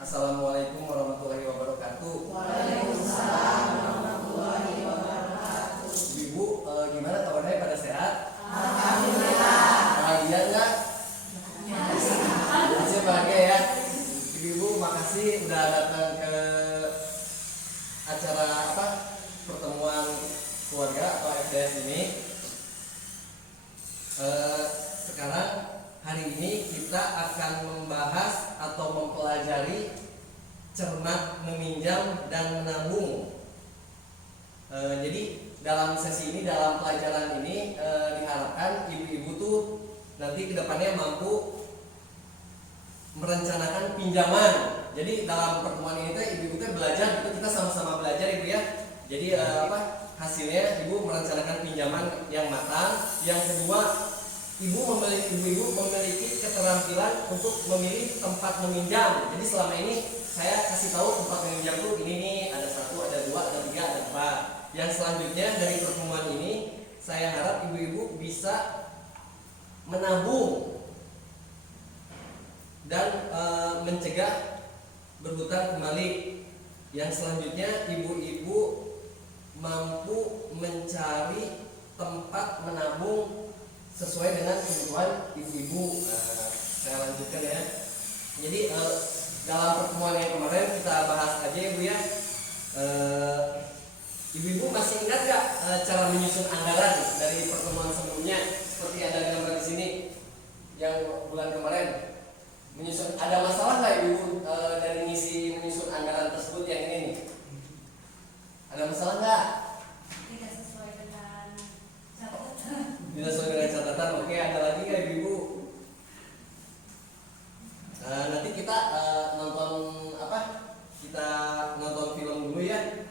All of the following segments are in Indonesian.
Assalamualaikum warahmatullahi wabarakatuh. Waalaikumsalam warahmatullahi wabarakatuh. Ibu, gimana kabarnya, pada sehat? Alhamdulillah. Bahagia nggak? Masih bahagia ya. Ibu, makasih udah datang ke acara pertemuan keluarga atau FDS ini. Sekarang hari ini kita akan membahas atau mempelajari cermat, meminjam, dan menabung. Jadi dalam sesi ini, dalam pelajaran ini diharapkan ibu-ibu tuh nanti kedepannya mampu merencanakan pinjaman. Jadi dalam pertemuan ini tuh ibu-ibu tuh belajar, kita sama-sama belajar ibu ya. Jadi hasilnya ibu merencanakan pinjaman yang matang. Yang kedua, ibu-ibu memiliki keterampilan untuk memilih tempat meminjam. Jadi selama ini saya kasih tahu tempat meminjam tuh ini nih, ada 1, ada 2, ada 3, ada 4. Yang selanjutnya dari pertemuan ini saya harap ibu-ibu bisa menabung dan mencegah berhutang kembali. Yang selanjutnya ibu-ibu mampu mencari tempat menabung sesuai dengan kebutuhan ibu-ibu. Saya lanjutkan ya. Jadi dalam pertemuan yang kemarin kita bahas aja ya Bu ya. Ibu-ibu masih ingat gak cara menyusun anggaran dari pertemuan sebelumnya? Seperti ada gambar di sini yang bulan kemarin. Ada masalah nggak ibu dari ngisi menyusun anggaran tersebut yang ini nih? Ada masalah nggak? Tidak sesuai dengan catatan. Tidak sesuai dengan catatan. Oke, ada lagi nggak ibu? Nanti kita nonton Kita nonton film dulu ya.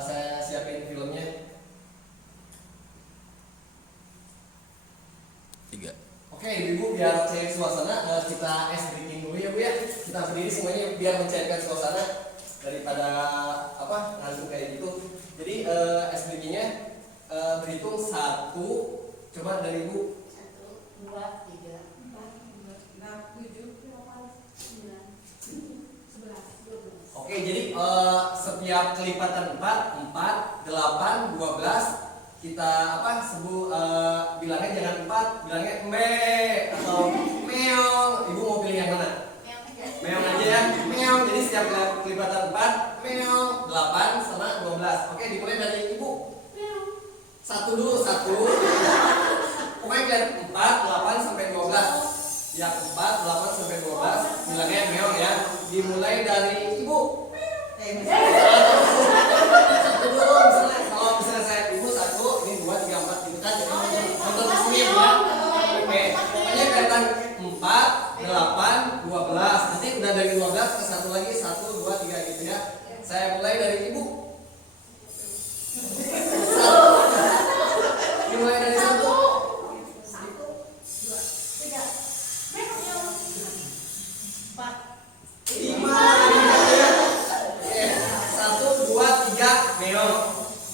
Saya siapin filmnya. 3. Oke, ibu biar cair suasana, kita es drinking dulu ya Bu ya. Kita berdiri semuanya biar mencairkan suasana daripada ngantuk kayak gitu. Jadi es drinkingnya berhitung 1. Coba dari Ibu. 1, 2, 3, 4, 5, 6, 7, 8, 9, 11, 12. Oke, jadi setiap kelipatan 4, 8, 12 kita bilangnya jangan 4, bilangnya me atau meong. Ibu mau pilih yang mana? Meong aja ya. Meong. Jadi setiap kelipatan 4, meong, 8 sama 12. Oke, dimulai dari Ibu. 1 dulu, 1. Pokoknya kan 4, 8 sampai 12. Yang 4, 8 sampai 12 bilangnya meong ya. Dimulai dari Ibu. Satu dulu, kalau misalnya saya Ibu 1, ini 2, 3, 4 gitu kan. Jadi nonton di sini ya. Oke, pokoknya kelihatan 4, 8, 12. Nanti udah dari 12 ke 1 lagi, 1, 2, 3 gitu ya. Saya mulai dari Ibu. Dimulai dari 1. 5. 1, 2, 3 meong.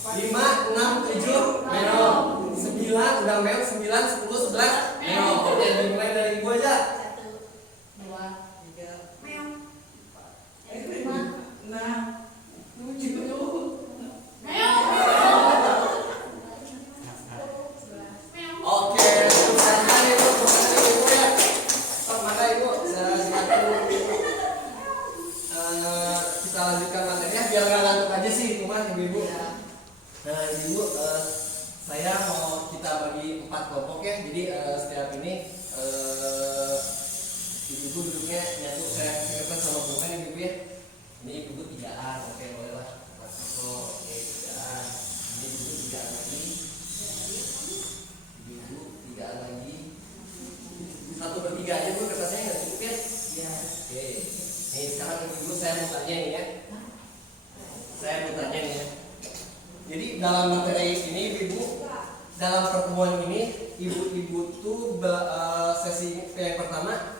5, 6, 7 meong. 9 udah meong, 9, 10, 11 meong. Oke, dimulai dari Ibu aja. 1, 2, 3, meong. 5, 6, 7, meong. Oke, selesai Ibu, selesai Ibu ya. Stop, maka Ibu, saya silakan Ibu. Kita lanjutkan materinya biar nggak ngantuk aja sih rumah ibu-ibu. Nah ibu, saya mau kita bagi 4 kelompok ya. Jadi setiap ini ibu-ibu duduknya nyatu, saya siapkan sama bukan ibu ya. Ini ibu-ibu 3-an, oke boleh lah. Oke 3-an. Ini ibu-ibu 3-an lagi. Ibu-ibu 3-an lagi. 1/3 aja Bu, kertasnya nggak cukup ya? Ya. Oke. Nih sekarang ibu saya mau tanya nih ya. Saya mau tanya nih ya. Jadi dalam materi ini ibu, dalam pertemuan ini ibu-ibu tuh sesi yang pertama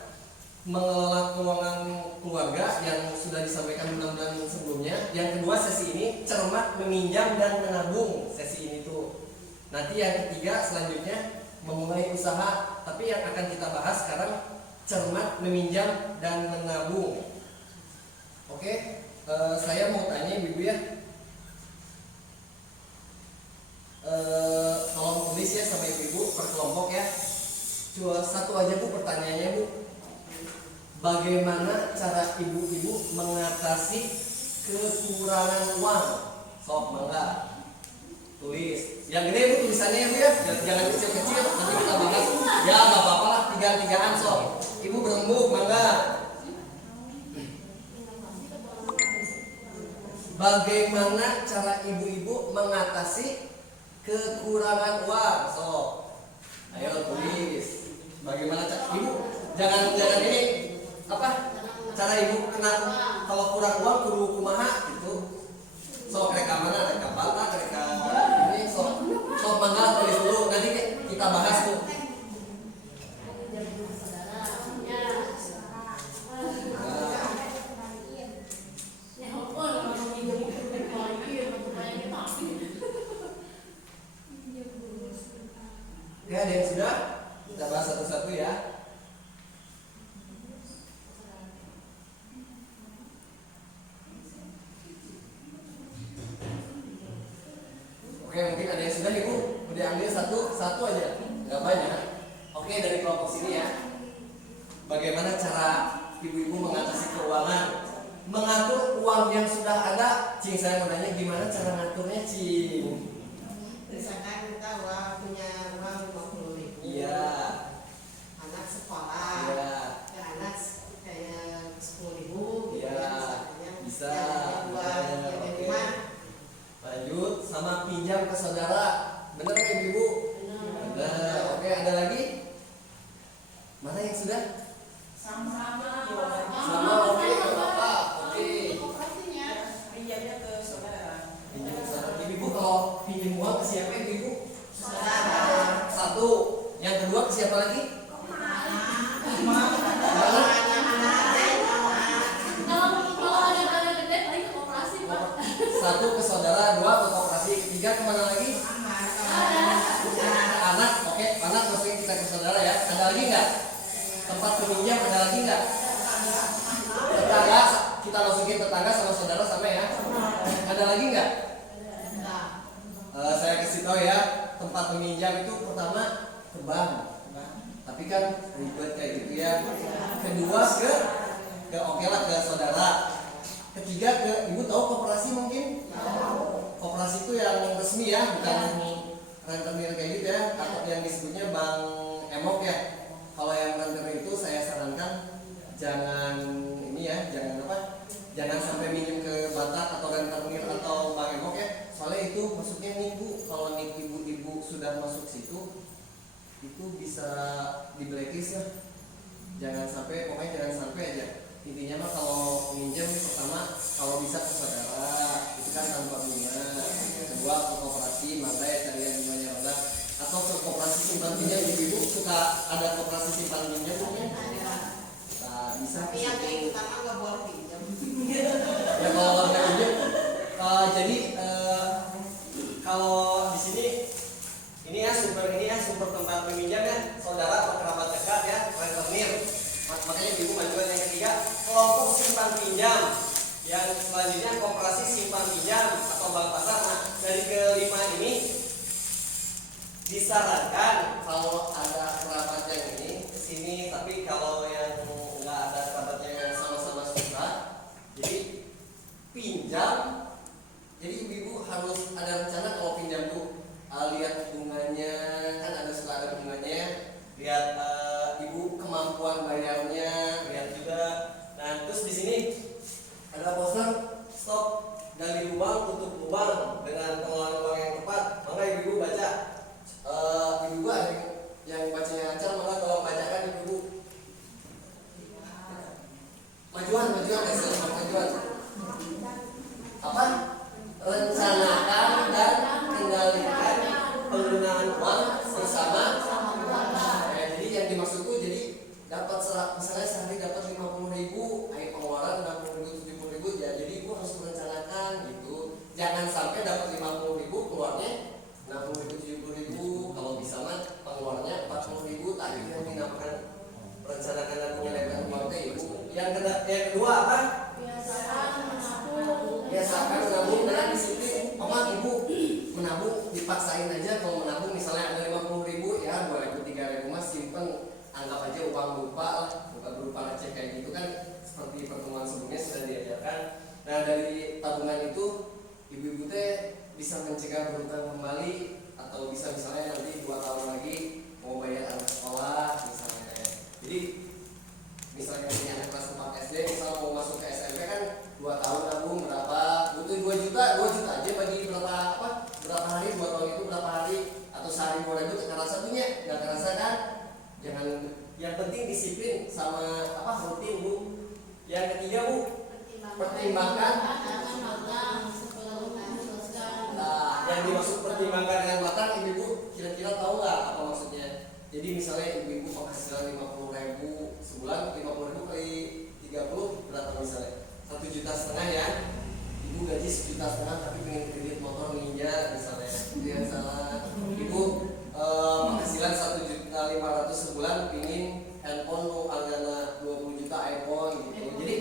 mengelola keuangan keluarga yang sudah disampaikan bulan-bulan sebelumnya. Yang kedua sesi ini cermat meminjam dan menabung, sesi ini tuh. Nanti yang ketiga selanjutnya memulai usaha. Tapi yang akan kita bahas sekarang cermat meminjam dan menabung. Oke, saya mau tanya ibu ya. Tolong tulis ya sama ibu per kelompok ya. Cuma satu aja bu pertanyaannya bu. Bagaimana cara ibu-ibu mengatasi kekurangan uang? Sok mangga tulis. Yang gede bu tulisannya ya bu ya. Jangan kecil-kecil nanti kita bahas. Ya nggak apa-apa lah tiga-tigaan sok. Ibu berembuk mangga. Bagaimana cara ibu-ibu mengatasi kekurangan uang? Sok. Ayo tulis. Bagaimana cara ibu? Jangan ini apa? Cara ibu kena kalau kurang uang kudu kumaha gitu. Sok reka mana? Reka bata, reka ini sok mangga tulis dulu nanti kita bahas tuh. Ya, ada yang sudah? Kita bahas satu-satu ya. Oke, mungkin ada yang sudah ibu. Udah ambil satu aja, nggak banyak. Oke, dari kelompok sini ya. Bagaimana cara ibu-ibu mengatasi keuangan? Mengatur uang yang sudah ada. Cing, saya mau nanya gimana cara ngaturnya, Cing? Misalkan kita punya uang 50.000. Iya. Anak sekolah. Iya. Ke anak kayak 10.000. Iya. Bisa. Buat yang rumah. Lanjut sama pinjam ke saudara. Bener nggak ibu? Bener. Oke, ada lagi? Mana yang sudah? Sama-sama. Sama, oke, nggak apa-apa. Oke. Pinjamnya ke saudara. Pinjam ke saudara. Ibu kalau pinjam uang ke siapa ibu? Saudara. Satu. Yang kedua ke siapa lagi? Mana? Satu ke saudara, dua ke koperasi, ketiga kemana lagi? Ke anak, oke, anak masukin kita ke saudara ya. Ada lagi nggak? Tempat peminjam ada lagi nggak? Tetangga, kita masukin tetangga sama saudara sama ya. Ada lagi nggak? Saya kasih tahu ya, tempat peminjam itu pertama ke bank. Tapi kan ribet kayak gitu ya. Kedua ke oke lah ke saudara. Ketiga ke ibu tahu koperasi mungkin? Koperasi itu yang resmi ya, bukan rentenir kayak gitu ya, atau yang disebutnya bank emok ya. Kalau yang rentenir itu saya sarankan jangan ini ya, jangan sampai minjem ke Batak atau rentenir atau bank emok ya. Soalnya itu maksudnya nipu. Kalau nipu ibu-ibu sudah masuk situ, itu bisa di blacklist ya. Pokoknya jangan sampai aja. Intinya mah kalau minjem pertama kalau bisa ke saudara itu kan tanpa bunga. Kedua ke koperasi, maka ya cari yang bunganya rendah. Atau ke koperasi simpan pinjam, ibu suka ada koperasi simpan pinjam mungkin? Nah, bisa. Tapi yang kayak utama nggak boleh pinjam. Ya kalau nggak pinjam, jadi kalau di sini ini ya sumber tempat peminjam ya, saudara atau kerabat dekat ya, rentenir. Makanya ibu majuan yang ketiga, kelompok simpan pinjam. Yang selanjutnya koperasi simpan pinjam atau bank pasar. Nah, dari kelima ini disarankan kalau ada kerabat yang ini kesini, tapi kalau yang nggak ada kerabatnya yang sama-sama susah, jadi pinjam. Jadi ibu harus ada rencana kalau pinjam tuh lihat bunganya, kan suka ada bunganya, lihat ibu kemampuan bayarnya, lihat juga. Nah terus di sini ada poster stop gali lubang tutup lubang dengan pengelolaan uang yang tepat. Maka ibu baca, ibu ada yang bacanya lancar, maka kalau bacakan ibu uang lupa lah, bukan berupa receh kayak gitu kan, seperti pertemuan sebelumnya sudah diajarkan. Nah dari tabungan itu ibu-ibu teh bisa mencegah berhutang kembali, atau bisa misalnya nanti 2 tahun lagi mau bayar anak sekolah misalnya. Jadi misalnya punya anak kelas 4 SD, misal mau masuk ke SMP kan 2 tahun nabung berapa, butuh 2 juta aja bagi berapa hari, 2 tahun itu berapa hari, atau sehari 2.000 terasa punya, nggak terasa kan? Jangan, yang penting disiplin sama rutin Bu. Yang ketiga Bu, pertimbangkan. Nah, yang dimaksud pertimbangkan dengan matang, ibu-ibu kira-kira tahu nggak apa maksudnya? Jadi misalnya ibu-ibu penghasilan 50.000 sebulan, 50.000 kali 30 berapa misalnya? 1,5 juta ya. Ibu gaji 1,5 juta tapi pengen kredit motor Ninja misalnya, itu yang salah. Ibu penghasilan 1.500.000 sebulan, pingin handphone mau harganya 20 juta iPhone gitu. Jadi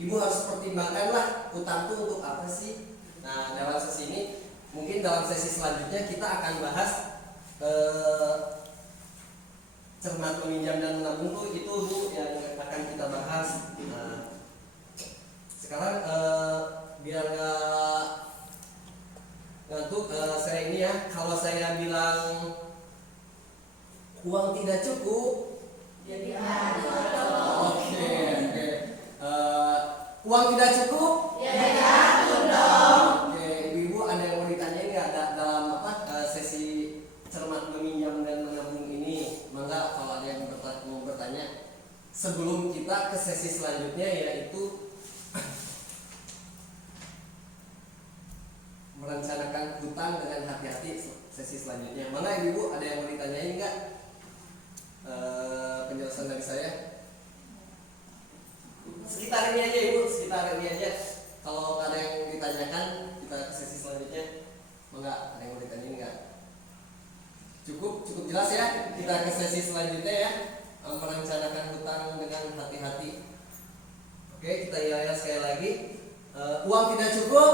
ibu harus pertimbangkan lah utang tuh untuk apa sih. Nah dalam sesi ini, mungkin dalam sesi selanjutnya kita akan bahas cermat meminjam dan menabung tuh itu Bu yang akan kita bahas. Nah, sekarang biar nggak ngantuk, saya ini ya, kalau saya bilang uang tidak cukup, Jadi oke. Uang tidak cukup, oke. Ibu-ibu ada yang mau ditanyain nggak dalam sesi cermat meminjam dan menabung ini? Mangga kalau ada yang mau bertanya sebelum kita ke sesi selanjutnya, yaitu merencanakan hutang dengan hati-hati. Sesi selanjutnya, mangga ibu ada yang mau ditanyain nggak? Penjelasan dari saya sekitar ini aja ibu, sekitar ini aja. Kalau ada yang ditanyakan, kita ke sesi selanjutnya. Mangga ada yang mau ditanyain nggak? Cukup jelas ya. Kita ke sesi selanjutnya ya, merencanakan hutang dengan hati-hati. Oke, kita iyakan sekali lagi. Uang tidak cukup,